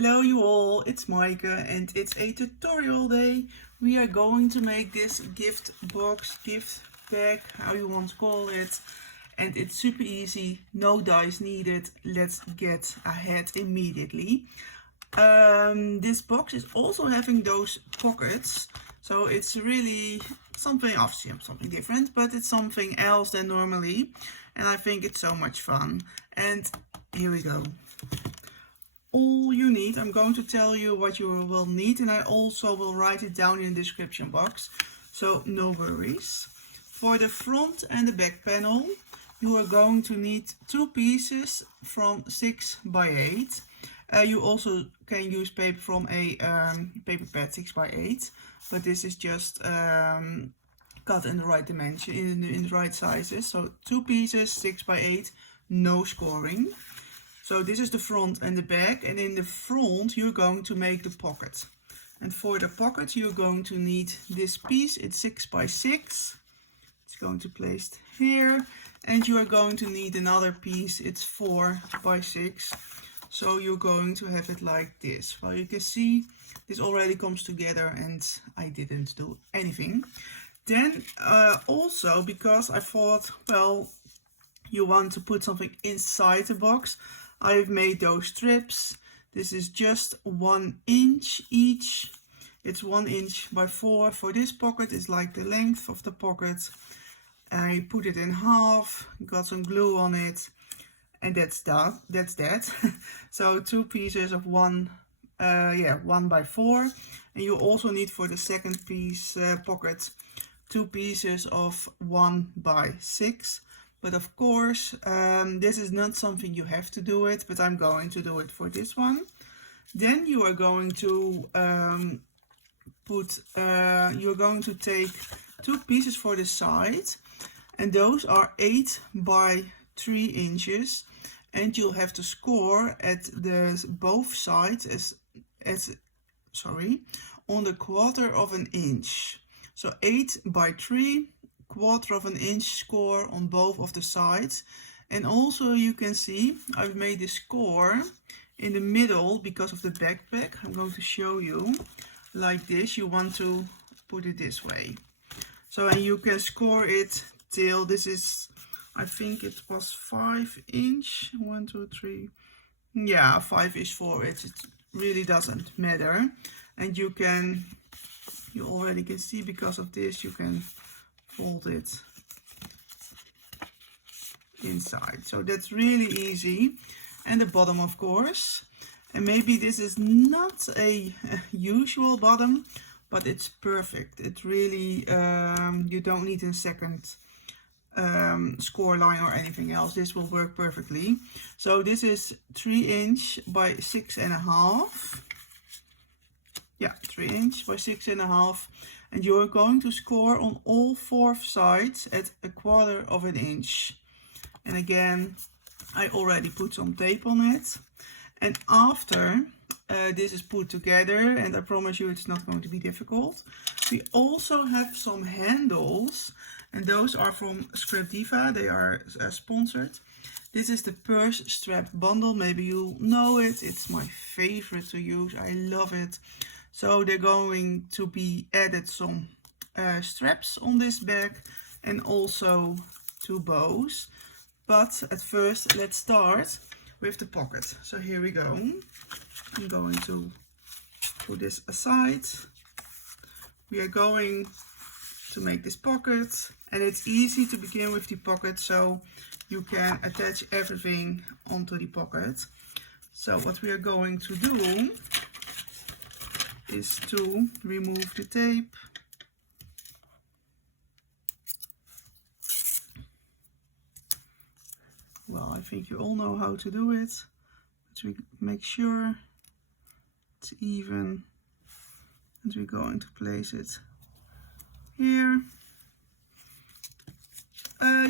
Hello you all, it's Maaike and it's a tutorial day. We are going to make this gift box, gift bag, how you want to call it. And it's super easy, no dice needed. Let's get ahead immediately. This box is also having those pockets. So it's really something, obviously something different, but it's something else than normally. And I think it's so much fun. And here we go. All you need, I'm going to tell you what you will need, and I also will write it down in the description box, so no worries. For the front and the back panel, you are going to need two pieces from 6 by 8. You also can use paper from a paper pad 6 by 8, but this is just cut in the right dimension, in the right sizes. So two pieces, 6 by 8, no scoring. So this is the front and the back, and in the front you're going to make the pocket. And for the pocket you're going to need this piece, it's 6 by 6. It's going to be placed here, and you are going to need another piece, it's 4 by 6. So you're going to have it like this. Well, you can see this already comes together and I didn't do anything. Then also, because I thought, well, you want to put something inside the box, I've made those strips. This is just 1 inch each. It's 1 inch by 4. For this pocket, it's like the length of the pocket. I put it in half, got some glue on it, and that's that. So two pieces of 1 by 4. And you also need for the second piece pocket 2 pieces of 1 by 6. But of course, this is not something you have to do it, but I'm going to do it for this one. Then you are going to you're going to take 2 pieces for the side, and those are 8 by 3 inches, and you'll have to score at the both sides on the 1/4 of an inch. So 8 by 3. 1/4 of an inch score on both of the sides. And also you can see I've made the score in the middle because of the backpack. I'm going to show you like this. You want to put it this way. So, and you can score it till this is, I think it was 5 inch. 1, 2, 3. Yeah, 5 is for it. It really doesn't matter. And you already can see because of this, you can fold it inside. So that's really easy. And the bottom, of course. And maybe this is not a usual bottom, but it's perfect. It really, you don't need a second score line or anything else. This will work perfectly. So this is 3 inch by 6.5. Yeah, 3 inch by 6.5. And you're going to score on all 4 sides at 1/4 of an inch. And again, I already put some tape on it. And after this is put together, and I promise you it's not going to be difficult, we also have some handles, and those are from Scrap Diva. They are sponsored. This is the purse strap bundle. Maybe you know it. It's my favorite to use. I love it. So they're going to be added some straps on this bag and also 2 bows. But at first, let's start with the pocket. So here we go. I'm going to put this aside. We are going to make this pocket, and it's easy to begin with the pocket, so you can attach everything onto the pocket. So what we are going to do is to remove the tape. Well, I think you all know how to do it, but we make sure it's even, and we're going to place it here.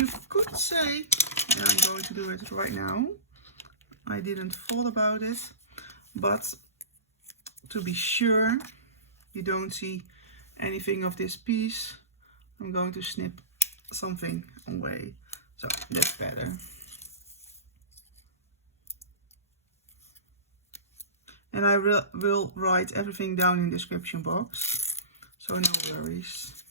You could say, and I'm going to do it right now, I didn't thought about it, but to be sure you don't see anything of this piece, I'm going to snip something away. So that's better. And I will write everything down in the description box, so no worries.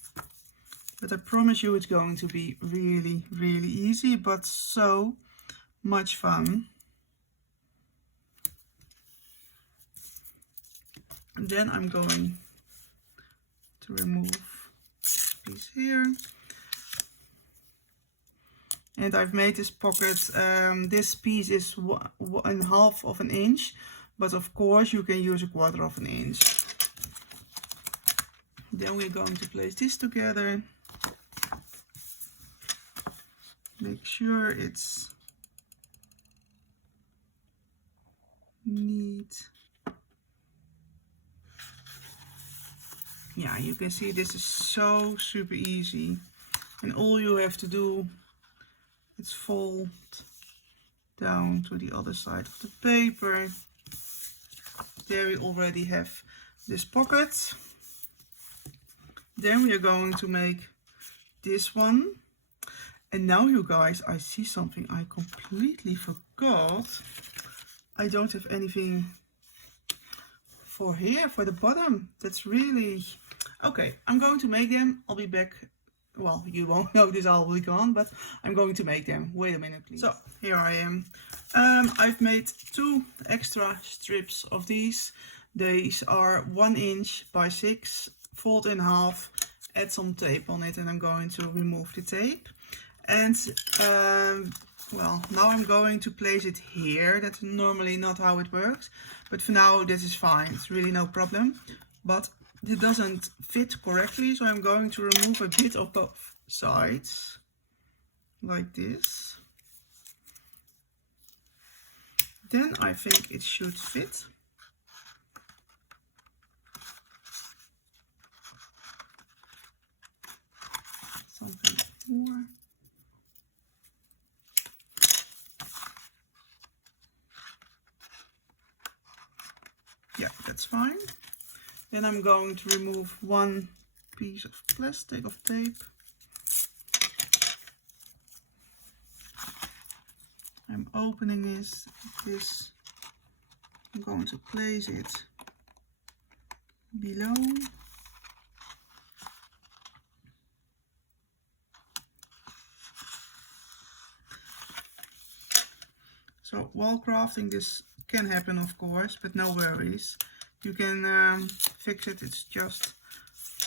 But I promise you it's going to be really, really easy, but so much fun. And then I'm going to remove this piece here. And I've made this pocket, this piece is 1/2 of an inch, but of course you can use 1/4 of an inch. Then we're going to place this together. Make sure it's neat. Yeah, you can see this is so super easy. And all you have to do is fold down to the other side of the paper. There we already have this pocket. Then we are going to make this one. And now you guys, I see something I completely forgot. I don't have anything for here, for the bottom. That's really... Okay, I'm going to make them. I'll be back. Well, you won't notice I'll be gone, but I'm going to make them. Wait a minute, please. So, here I am. I've made 2 extra strips of these. These are 1 inch by 6, fold in half, add some tape on it, and I'm going to remove the tape. And well, now I'm going to place it here. That's normally not how it works, but for now this is fine. It's really no problem. But it doesn't fit correctly, so I'm going to remove a bit of both sides, like this. Then I think it should fit. Something more. Yeah, that's fine. Then I'm going to remove 1 piece of plastic, of tape. I'm opening this. I'm going to place it below. So while crafting, this can happen of course, but no worries. You can fix it, it's just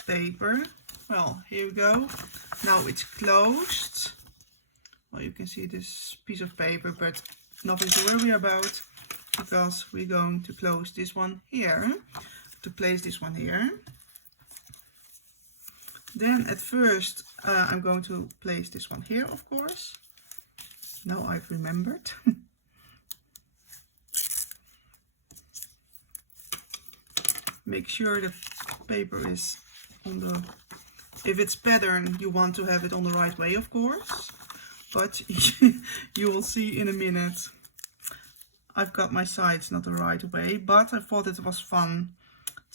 paper. Well, here we go. Now it's closed. Well, you can see this piece of paper, but nothing to worry about, because we're going to close this one here, to place this one here. Then at first I'm going to place this one here, of course. Now I've remembered. Make sure the paper is on the... If it's pattern, you want to have it on the right way, of course. But you will see in a minute. I've got my sides not the right way, but I thought it was fun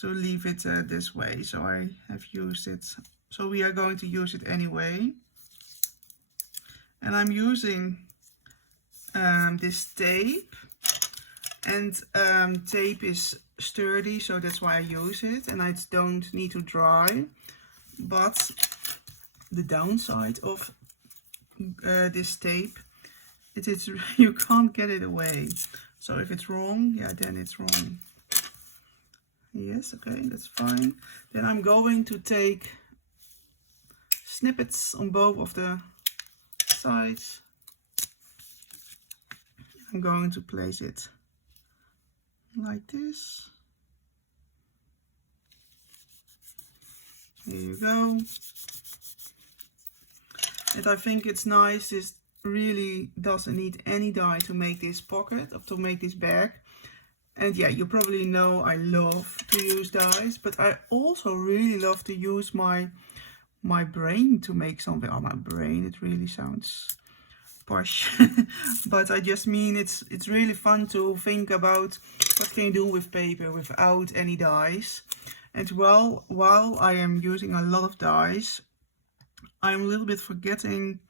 to leave it this way. So I have used it. So we are going to use it anyway. And I'm using this tape. And tape is sturdy, so that's why I use it, and I don't need to dry. But the downside of this tape, it is you can't get it away. So if it's wrong, yeah, then it's wrong. Yes, okay, that's fine. Then I'm going to take snippets on both of the sides. I'm going to place it like this. Here you go. And I think it's nice, this really doesn't need any dye to make this pocket, or to make this bag. And yeah, you probably know I love to use dyes, but I also really love to use my brain to make something. Oh, my brain, it really sounds posh. But I just mean it's really fun to think about what can you do with paper without any dyes. And while I am using a lot of dyes, I'm a little bit forgetting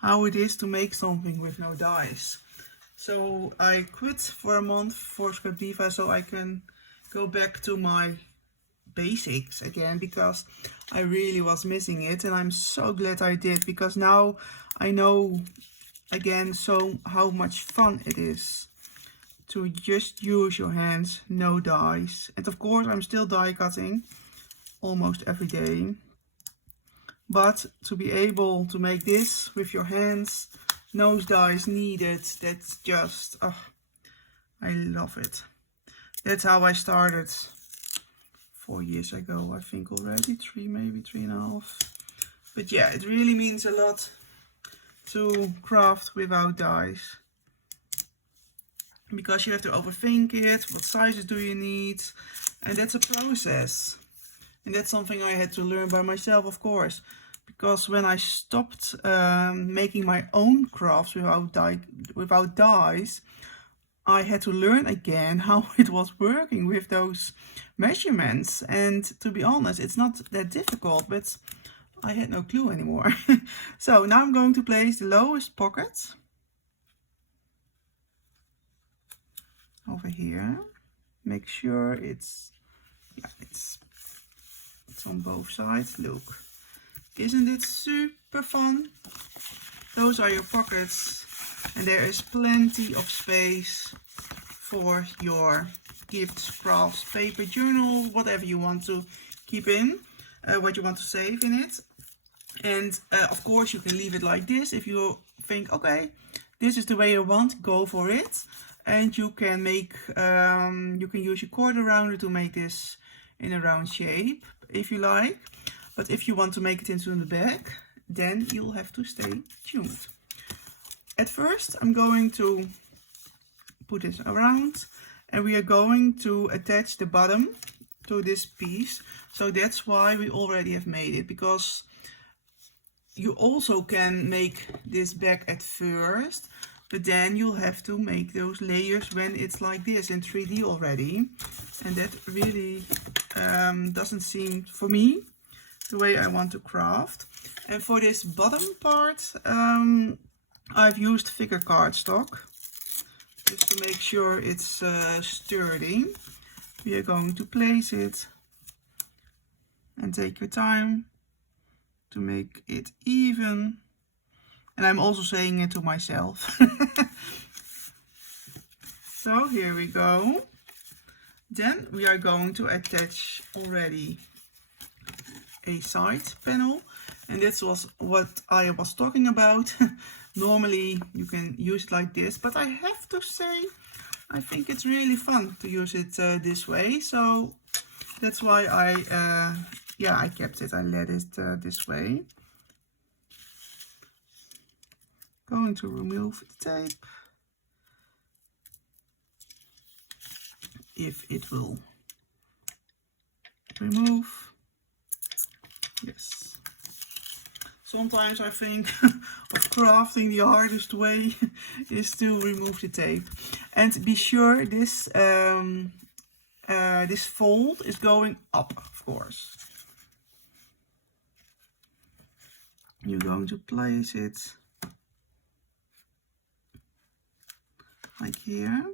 how it is to make something with no dyes. So I quit for a month for Scrap Diva so I can go back to my basics again, because I really was missing it, and I'm so glad I did, because now I know again how much fun it is to just use your hands, no dies. And of course I'm still die cutting almost every day, but to be able to make this with your hands, no dies needed, that's just, oh, I love it. That's how I started 4 years ago, I think already, maybe 3.5. But yeah, it really means a lot to craft without dies, because you have to overthink it. What sizes do you need? And that's a process. And that's something I had to learn by myself, of course. Because when I stopped making my own crafts without dies, I had to learn again how it was working with those measurements. And to be honest, it's not that difficult, but I had no clue anymore. So now I'm going to place the lowest pocket over here. Make sure it's on both sides. Look, isn't it super fun? Those are your pockets, and there is plenty of space for your gifts, crafts, paper, journal, whatever you want to keep in, what you want to save in it. And of course you can leave it like this. If you think, okay, this is the way I want, go for it. And you can make, you can use your quarter rounder to make this in a round shape, if you like. But if you want to make it into the bag, then you'll have to stay tuned. At first, I'm going to put this around, and we are going to attach the bottom to this piece. So that's why we already have made it, because you also can make this bag at first, but then you'll have to make those layers when it's like this in 3D already. And that really doesn't seem, for me, the way I want to craft. And for this bottom part, I've used figure cardstock, just to make sure it's sturdy. We are going to place it, and take your time to make it even. And I'm also saying it to myself. So here we go. Then we are going to attach already a side panel, and this was what I was talking about. Normally you can use it like this, but I have to say I think it's really fun to use it this way. So that's why I kept it. I let it this way. Going to remove the tape, if it will remove. Yes. Sometimes I think of crafting, the hardest way is to remove the tape. And be sure this this fold is going up, of course. You're going to place it like here.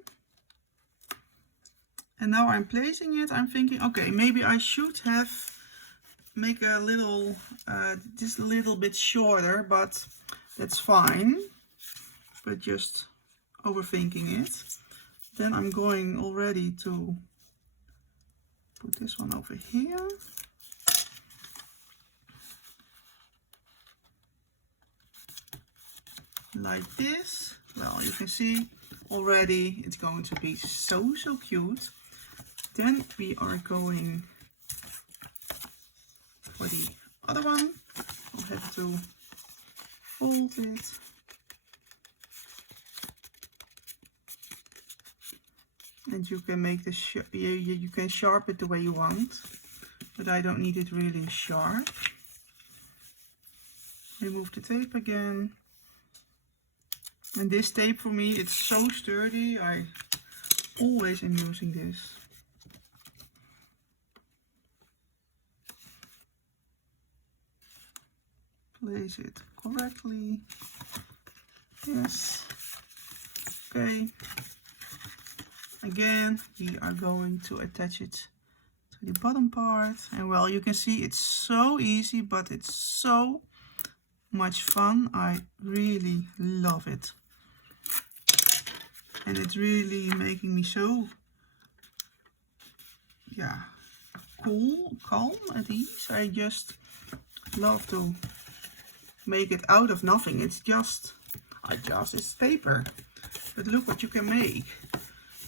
And now I'm placing it, I'm thinking, okay, maybe I should have make a little, just a little bit shorter, but that's fine. But just overthinking it. Then I'm going already to put this one over here. Like this. Well, you can see already it's going to be so cute. Then we are going for the other one. I'll have to fold it. And you can make the you can sharp it the way you want, but I don't need it really sharp. Remove the tape again. And this tape for me, it's so sturdy. I always am using this. Place it correctly. Yes. Okay. Again, we are going to attach it to the bottom part. And well, you can see it's so easy, but it's so much fun. I really love it. And it's really making me so, yeah, cool, calm, at ease. I just love to make it out of nothing. It's paper. But look what you can make.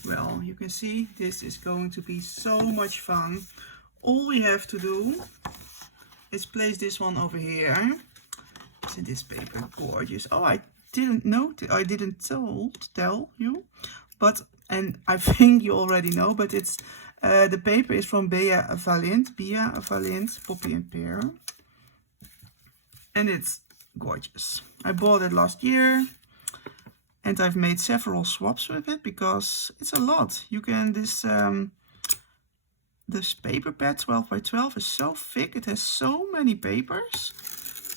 Well, you can see this is going to be so much fun. All we have to do is place this one over here. Isn't this paper gorgeous? Oh, I didn't know, I didn't tell you, but, and I think you already know, but it's the paper is from Bea Valint, Poppy and Pear, and it's gorgeous. I bought it last year, and I've made several swaps with it because it's a lot. You can this paper pad 12 by 12 is so thick. It has so many papers.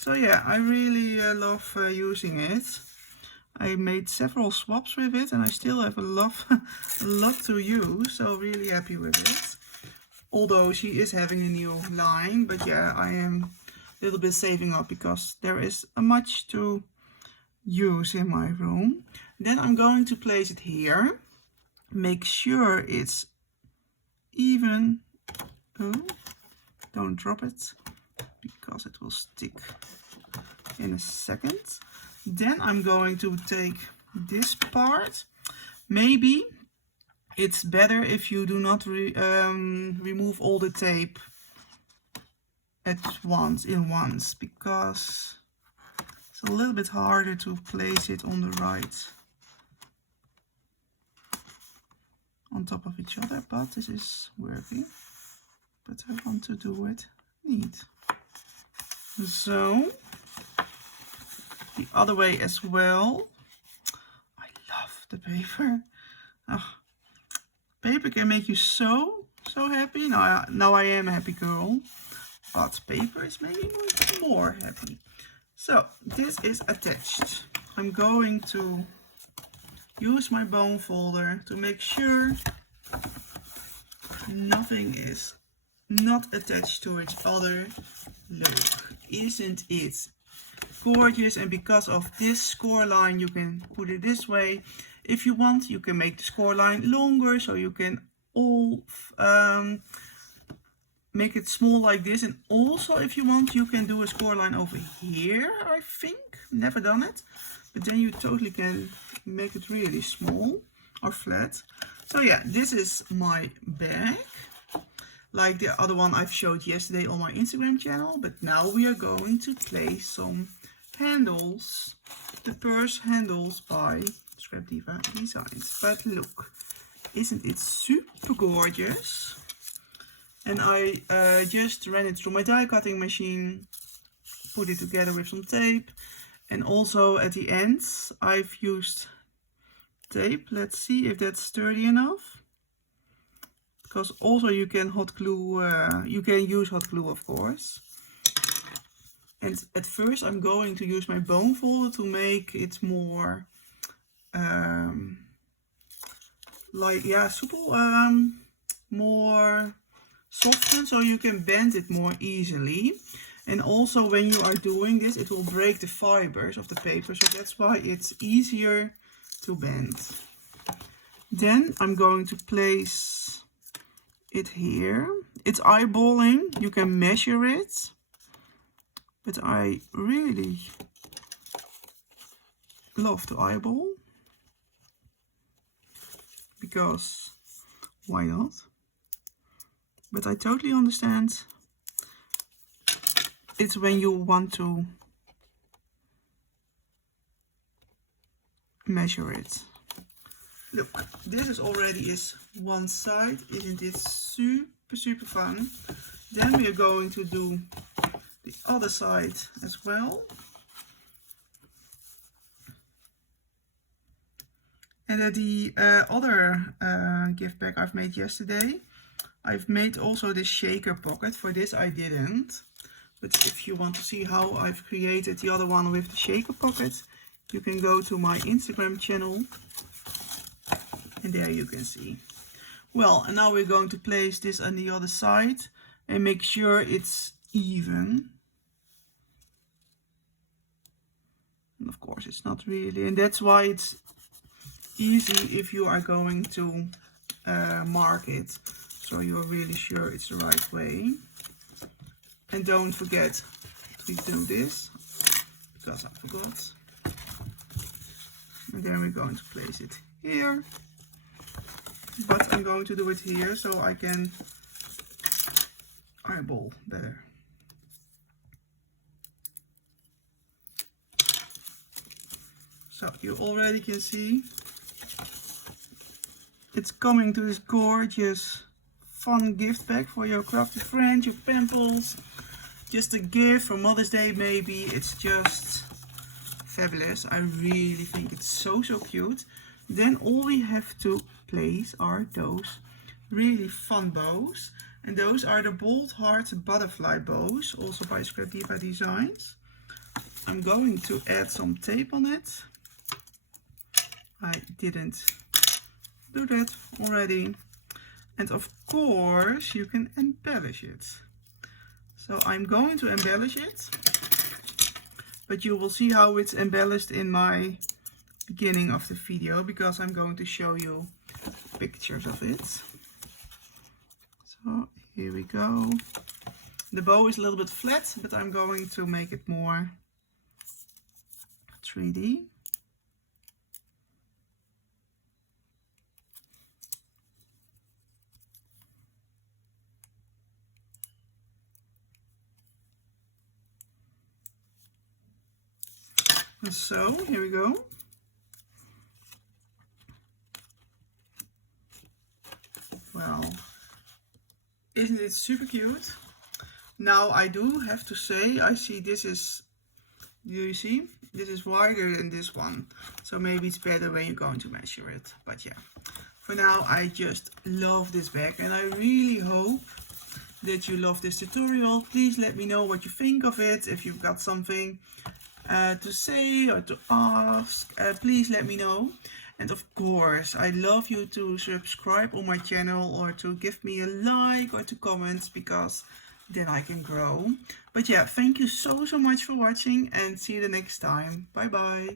So yeah, I really love using it. I made several swaps with it, and I still have a lot to use. So really happy with it. Although she is having a new line, but yeah, I am a little bit saving up because there is much to use in my room. Then I'm going to place it here. Make sure it's even. Oh, don't drop it because it will stick in a second. Then I'm going to take this part. Maybe it's better if you do not remove all the tape at once because it's a little bit harder to place it on the right on top of each other, but this is working. But I want to do it neat. So the other way as well. I love the paper. Oh, paper can make you so happy. Now I am a happy girl, but paper is making me more happy. So this is attached. I'm going to use my bone folder to make sure nothing is not attached to each other. Look, isn't it gorgeous? And because of this score line, you can put it this way. If you want, you can make the score line longer, so you can all make it small like this. And also, if you want, you can do a score line over here, I think. Never done it, but then you totally can make it really small or flat. So yeah, this is my bag, like the other one I've showed yesterday on my Instagram channel. But now we are going to place some handles, the purse handles by Scrap Diva Designs. But look, isn't it super gorgeous? And I just ran it through my die cutting machine, put it together with some tape, and also at the end I've used tape. Let's see if that's sturdy enough, because also you can hot glue, you can use hot glue, of course. And at first I'm going to use my bone folder to make it more like, yeah, supple, more softened, so you can bend it more easily. And also when you are doing this, it will break the fibers of the paper, so that's why it's easier to bend. Then I'm going to place it here. It's eyeballing, you can measure it, but I really love to eyeball, because why not? But I totally understand it's when you want to measure it. Look, this is already is one side. Isn't it super fun? Then we are going to do the other side as well. And at the other gift bag I've made yesterday, I've made also this shaker pocket. For this I didn't. But if you want to see how I've created the other one with the shaker pocket, you can go to my Instagram channel. And there you can see. Well, and now we're going to place this on the other side and make sure it's even. And of course it's not really, and that's why it's easy if you are going to mark it, so you're really sure it's the right way. And don't forget to do this, because I forgot. And then we're going to place it here, but I'm going to do it here so I can eyeball better. So you already can see it's coming to this gorgeous fun gift bag for your crafty friend, your pen pals, just a gift for Mother's Day maybe. It's just fabulous. I really think it's so cute. Then all we have to place are those really fun bows, and those are the Bold Heart butterfly bows, also by Scrap Diva Designs. I'm going to add some tape on it. I didn't do that already. And of course you can embellish it. So I'm going to embellish it, but you will see how it's embellished in my beginning of the video, because I'm going to show you pictures of it. So here we go. The bow is a little bit flat, but I'm going to make it more 3D. And so here we go. Well, isn't it super cute? Now I do have to say, I see this is, do you see? This is wider than this one. So maybe it's better when you're going to measure it. But yeah, for now I just love this bag, and I really hope that you love this tutorial. Please let me know what you think of it. If you've got something to say or to ask, please let me know. And of course, I'd love you to subscribe on my channel, or to give me a like, or to comment, because then I can grow. But yeah, thank you so much for watching, and see you the next time. Bye bye.